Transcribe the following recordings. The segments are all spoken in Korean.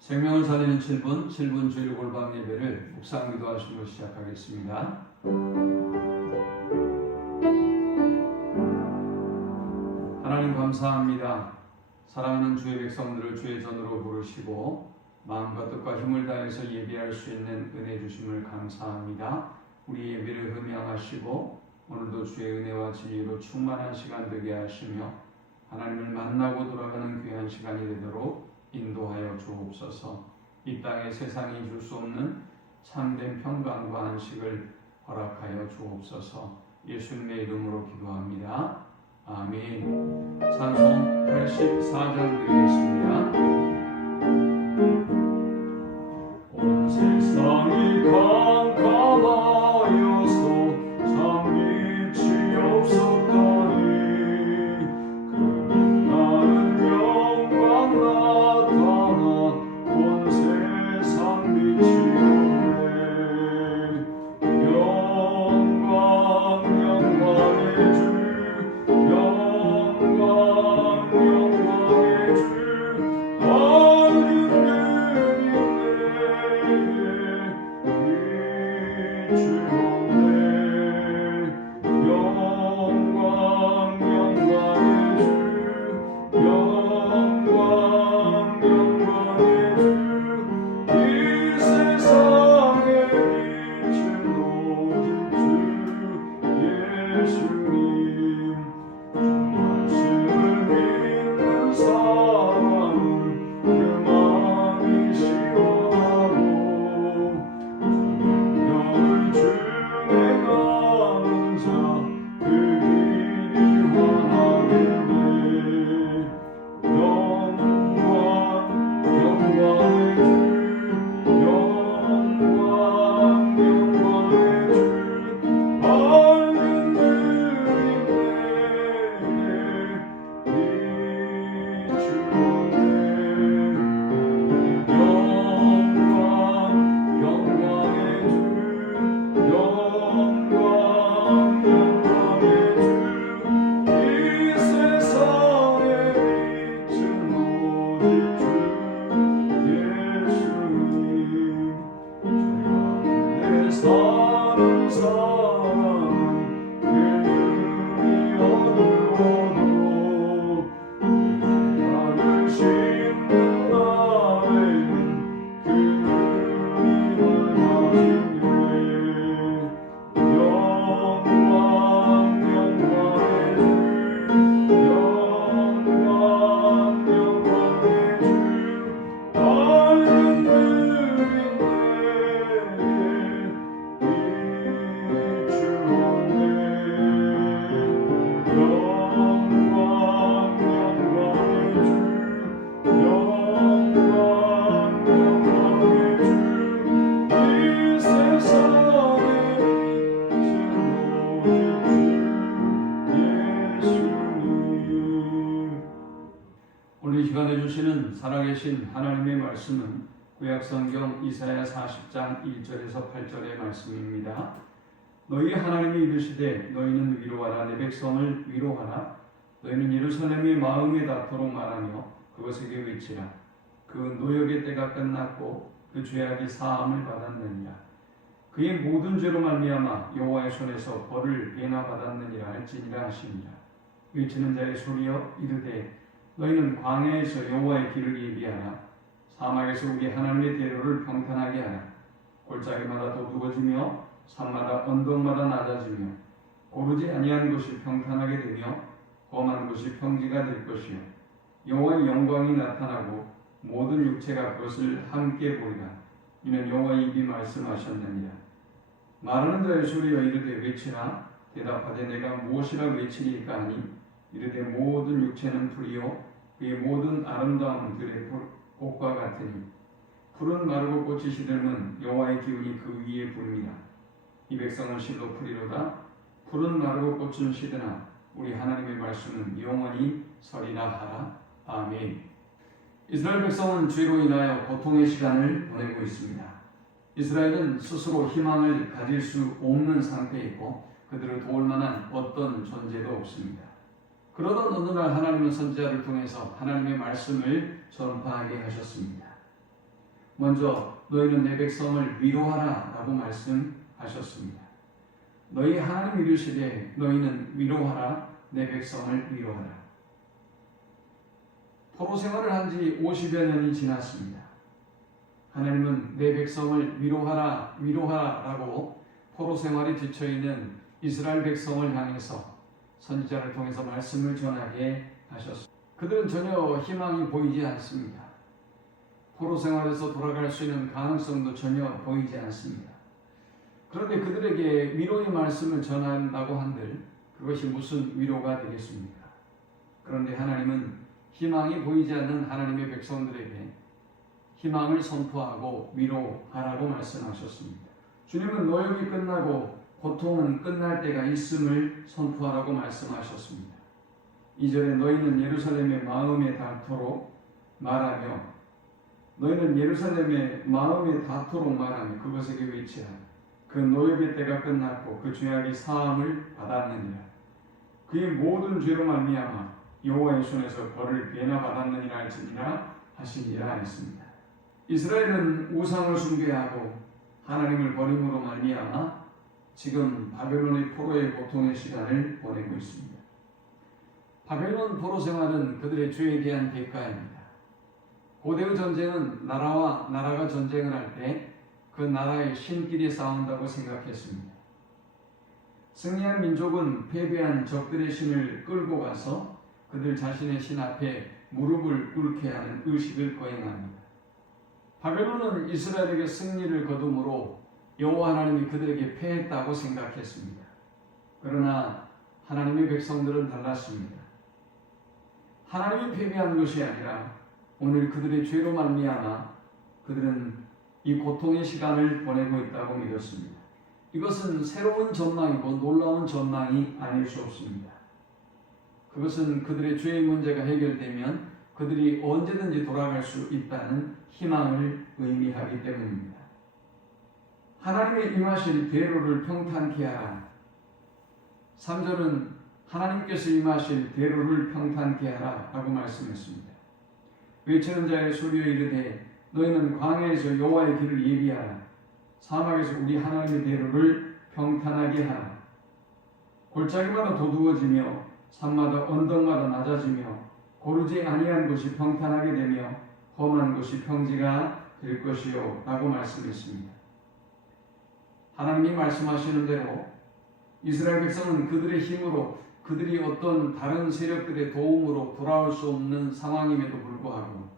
생명을 살리는 7분 주일 골방 예배를 묵상 기도하심으로 시작하겠습니다. 하나님 감사합니다. 사랑하는 주의 백성들을 주의 전으로 부르시고 마음과 뜻과 힘을 다해서 예배할 수 있는 은혜 주심을 감사합니다. 우리 예배를 흠양하시고 오늘도 주의 은혜와 진리로 충만한 시간 되게 하시며 하나님을 만나고 돌아가는 귀한 시간이 되도록 인도하여 주옵소서. 이 땅에 세상이 줄 수 없는 참된 평강과 안식을 허락하여 주옵소서. 예수님의 이름으로 기도합니다. 아멘. 찬송 84장 드리겠습니다. 온 세상이 캄캄하여서 참 빛이 없었더니 나는 영광 나타나 온 세상 비치우네. 영광의 주 영광의 주 오늘 이 시간에 주시는 살아계신 하나님의 말씀은 구약성경 이사야 40장 1절에서 8절의 말씀입니다. 너희 하나님이 이르시되 너희는 위로하라. 내 백성을 위로하라. 너희는 예루살렘의 마음에 닿도록 말하며 그것에게 외치라. 그 노역의 때가 끝났고 그 죄악이 사함을 받았느니라. 그의 모든 죄로 말미암아 여호와의 손에서 벌을 배나 받았느니라 할지니라 하시니라. 외치는 자의 소리여 이르되 너희는 광야에서 여호와의 길을 예비하라. 사막에서 우리 하나님의 대로를 평탄하게 하라. 골짜기마다 도두어지며 산마다 언덕마다 낮아지며 고르지 아니한 곳이 평탄하게 되며 험한 곳이 평지가 될 것이요 여호와의 영광이 나타나고 모든 육체가 그것을 함께 보리라. 이는 여호와의 입이 말씀하셨느니라. 말하는 자의 소리여 이르되 외치라. 대답하되 내가 무엇이라 외치리까 하니 이르되 모든 육체는 풀이요 그의 모든 아름다움은 들의 꽃과 같으니 풀은 마르고 꽃이 시들면 여호와의 기운이 그 위에 부릅니다. 이 백성은 실로 풀이로다. 풀은 마르고 꽃은 시드나 우리 하나님의 말씀은 영원히 서리라 하라. 아멘. 이스라엘 백성은 죄로 인하여 고통의 시간을 보내고 있습니다. 이스라엘은 스스로 희망을 가질 수 없는 상태에 있고 그들을 도울 만한 어떤 존재도 없습니다. 그러던 어느 날 하나님은 선지자를 통해서 하나님의 말씀을 전파하게 하셨습니다. 먼저 너희는 내 백성을 위로하라 라고 말씀하셨습니다. 너희 하나님 이르시되 너희는 위로하라, 내 백성을 위로하라. 포로 생활을 한 지 50여 년이 지났습니다. 하나님은 내 백성을 위로하라, 위로하라 라고 포로 생활에 지쳐있는 이스라엘 백성을 향해서 선지자를 통해서 말씀을 전하게 하셨습니다. 그들은 전혀 희망이 보이지 않습니다. 포로 생활에서 돌아갈 수 있는 가능성도 전혀 보이지 않습니다. 그런데 그들에게 위로의 말씀을 전한다고 한들 그것이 무슨 위로가 되겠습니까? 그런데 하나님은 희망이 보이지 않는 하나님의 백성들에게 희망을 선포하고 위로하라고 말씀하셨습니다. 주님은 노역이 끝나고 고통은 끝날 때가 있음을 선포하라고 말씀하셨습니다. 2절에 너희는 예루살렘의 마음에 닿도록 말하며, 너희는 예루살렘의 마음에 닿도록 말하며 그것에게 외치하라. 그 노역의 때가 끝났고 그 죄악이 사함을 받았느니라. 그의 모든 죄로 말미암아 여호와의 손에서 벌을 배나 받았느니라 할지니라 하시니라 했습니다. 이스라엘은 우상을 숭배하고 하나님을 버림으로 말미암아 지금 바벨론의 포로의 고통의 시간을 보내고 있습니다. 바벨론 포로 생활은 그들의 죄에 대한 대가입니다. 고대의 전쟁은 나라와 나라가 전쟁을 할 때 그 나라의 신끼리 싸운다고 생각했습니다. 승리한 민족은 패배한 적들의 신을 끌고 가서 그들 자신의 신 앞에 무릎을 꿇게 하는 의식을 거행합니다. 바벨론은 이스라엘에게 승리를 거둠으로 여호와 하나님이 그들에게 패했다고 생각했습니다. 그러나 하나님의 백성들은 달랐습니다. 하나님이 패배한 것이 아니라 오늘 그들의 죄로 말미암아 그들은 이 고통의 시간을 보내고 있다고 믿었습니다. 이것은 새로운 전망이고 놀라운 전망이 아닐 수 없습니다. 그것은 그들의 죄의 문제가 해결되면 그들이 언제든지 돌아갈 수 있다는 희망을 의미하기 때문입니다. 하나님의 임하실 대로를 평탄케 하라. 3절은 하나님께서 임하실 대로를 평탄케 하라 라고 말씀했습니다. 외치는 자의 소리에 이르되 너희는 광야에서 여호와의 길을 예비하라. 사막에서 우리 하나님의 대로를 평탄하게 하라. 골짜기마다 도두어지며 산마다 언덕마다 낮아지며 고르지 아니한 곳이 평탄하게 되며 험한 곳이 평지가 될 것이요 라고 말씀했습니다. 하나님이 말씀하시는 대로 이스라엘 백성은 그들의 힘으로 그들이 어떤 다른 세력들의 도움으로 돌아올 수 없는 상황임에도 불구하고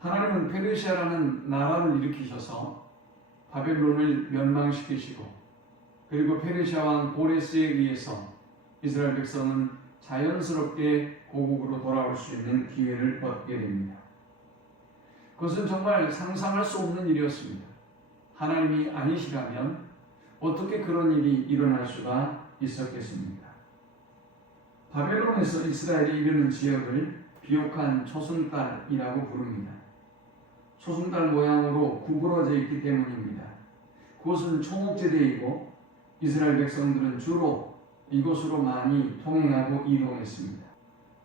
하나님은 페르시아라는 나라를 일으키셔서 바벨론을 멸망시키시고 그리고 페르시아 왕 고레스에 의해서 이스라엘 백성은 자연스럽게 고국으로 돌아올 수 있는 기회를 얻게 됩니다. 그것은 정말 상상할 수 없는 일이었습니다. 하나님이 아니시라면 어떻게 그런 일이 일어날 수가 있었겠습니까? 바벨론에서 이스라엘이 이르는 지역을 비옥한 초승달이라고 부릅니다. 초승달 모양으로 구부러져 있기 때문입니다. 그곳은 초목지대이고 이스라엘 백성들은 주로 이곳으로 많이 통행하고 이동했습니다.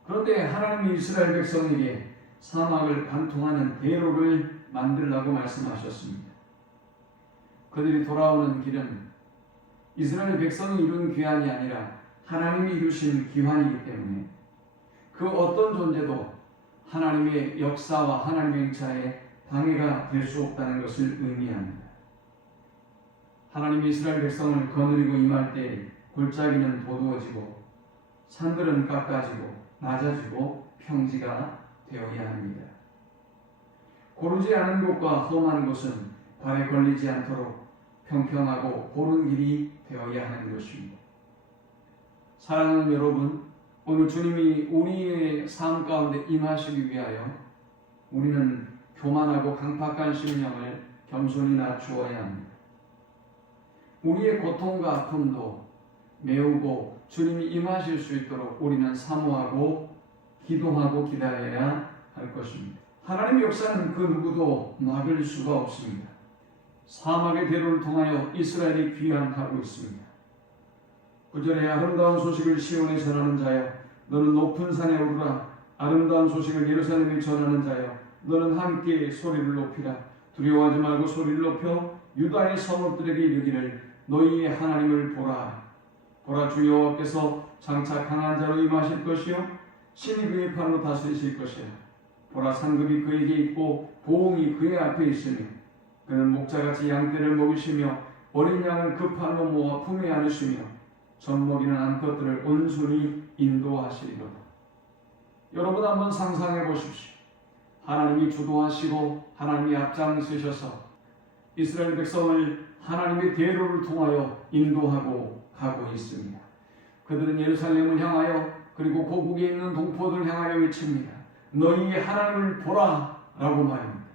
그런데 하나님이 이스라엘 백성에게 사막을 관통하는 대로를 만들라고 말씀하셨습니다. 그들이 돌아오는 길은 이스라엘 백성이 이룬 귀환이 아니라 하나님이 이루신 귀환이기 때문에 그 어떤 존재도 하나님의 역사와 하나님의 행차에 방해가 될 수 없다는 것을 의미합니다. 하나님이 이스라엘 백성을 거느리고 임할 때 골짜기는 도두어지고 산들은 깎아지고 낮아지고 평지가 되어야 합니다. 고르지 않은 곳과 험한 곳은 발에 걸리지 않도록 평평하고 고른 길이 되어야 하는 것입니다. 사랑하는 여러분, 오늘 주님이 우리의 삶 가운데 임하시기 위하여 우리는 교만하고 강팍한 심령을 겸손히 낮추어야 합니다. 우리의 고통과 아픔도 메우고 주님이 임하실 수 있도록 우리는 사모하고 기도하고 기다려야 할 것입니다. 하나님의 역사는 그 누구도 막을 수가 없습니다. 사막의 대로를 통하여 이스라엘이 귀환하고 있습니다. 9절에 아름다운 소식을 시온에 전하는 자여 너는 높은 산에 오르라. 아름다운 소식을 예루살렘에 전하는 자여 너는 함께 소리를 높이라. 두려워하지 말고 소리를 높여 유다의 성읍들에게 이르기를 너희의 하나님을 보라. 보라, 주 여호와께서 장차 강한 자로 임하실 것이요 신이 그의 팔로 다스리실 것이라. 보라, 상급이 그에게 있고 보응이 그의 앞에 있으며 그는 목자같이 양떼를 먹이시며 어린 양을 그 팔로 모아 품에 안으시며 젖먹이는 암컷들을 온순히 인도하시리로다. 여러분 한번 상상해 보십시오. 하나님이 주도하시고 하나님이 앞장서셔서 이스라엘 백성을 하나님의 대로를 통하여 인도하고 가고 있습니다. 그들은 예루살렘을 향하여 그리고 고국에 있는 동포들을 향하여 외칩니다. 너희의 하나님을 보라 라고 말합니다.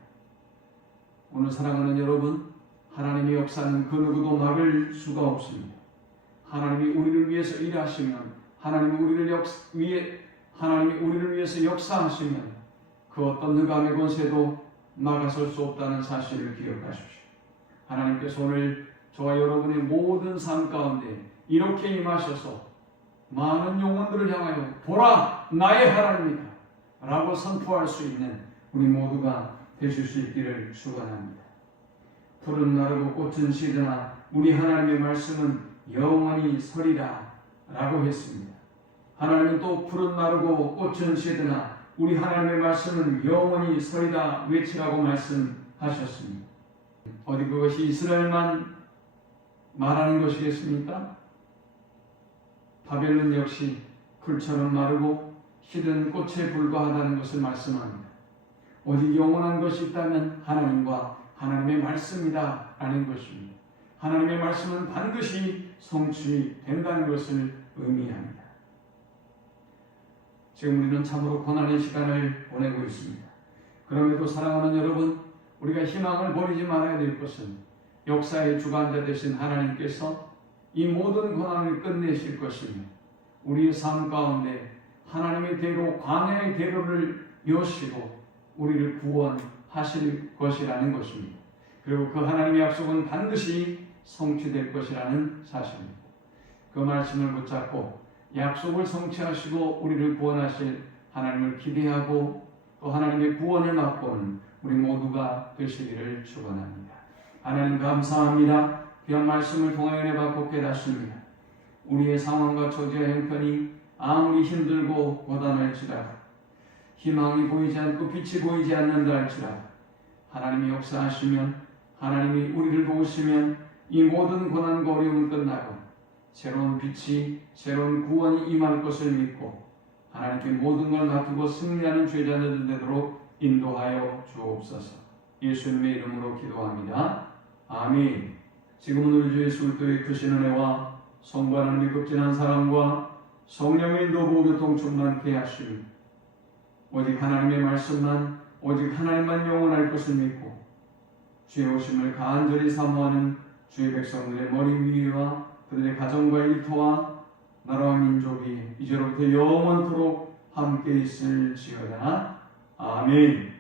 오늘 사랑하는 여러분, 하나님의 역사는 그 누구도 막을 수가 없습니다. 하나님이 우리를 위해서 일하시면, 하나님이 우리를 위해서 역사하시면 그 어떤 흑암의 권세도 막아설 수 없다는 사실을 기억하십시오. 하나님께서 오늘 저와 여러분의 모든 삶 가운데 이렇게 임하셔서 많은 영혼들을 향하여 보라, 나의 하나님이다 라고 선포할 수 있는 우리 모두가 되실 수 있기를 축원합니다. 푸른 나르고 꽃은 시드나 우리 하나님의 말씀은 영원히 서리라 라고 했습니다. 하나님은 또 푸른 나르고 꽃은 시드나 우리 하나님의 말씀은 영원히 서리라 외치라고 말씀하셨습니다. 어디 그것이 이스라엘만 말하는 것이겠습니까? 바벨론 역시 풀처럼 마르고 시든 꽃에 불과하다는 것을 말씀합니다. 오직 영원한 것이 있다면 하나님과 하나님의 말씀이다 라는 것입니다. 하나님의 말씀은 반드시 성취된다는 것을 의미합니다. 지금 우리는 참으로 고난의 시간을 보내고 있습니다. 그럼에도 사랑하는 여러분, 우리가 희망을 버리지 말아야 될 것은 역사의 주관자 되신 하나님께서 이 모든 고난을 끝내실 것이며 우리의 삶 가운데 하나님의 대로, 광야의 대로를 여시고 우리를 구원하실 것이라는 것입니다. 그리고 그 하나님의 약속은 반드시 성취될 것이라는 사실입니다. 그 말씀을 붙잡고 약속을 성취하시고 우리를 구원하실 하나님을 기대하고 또 하나님의 구원을 맛보는 우리 모두가 되시기를 축원합니다. 하나님 감사합니다. 귀한 말씀을 통하여 내받고 깨닫습니다. 우리의 상황과 처지와 형편이 아무리 힘들고 고단할지라도 희망이 보이지 않고 빛이 보이지 않는다 할지라도 하나님이 역사하시면, 하나님이 우리를 도우시면 이 모든 고난과 어려움은 끝나고 새로운 빛이, 새로운 구원이 임할 것을 믿고 하나님께 모든 걸 맡기고 승리하는 죄자들 되도록 인도하여 주옵소서. 예수님의 이름으로 기도합니다. 아멘. 지금은 우리 주 예수 그리스도의 크신 은혜와 성부 하나님의 극진한 사랑과 성령의 인도 교통 충만케 하시니 오직 하나님의 말씀만, 오직 하나님만 영원할 것을 믿고 주의 오심을 간절히 사모하는 주의 백성들의 머리 위와 그들의 가정과 일터와 나라와 민족이 이제로부터 영원토록 함께 있을지어다. 아멘.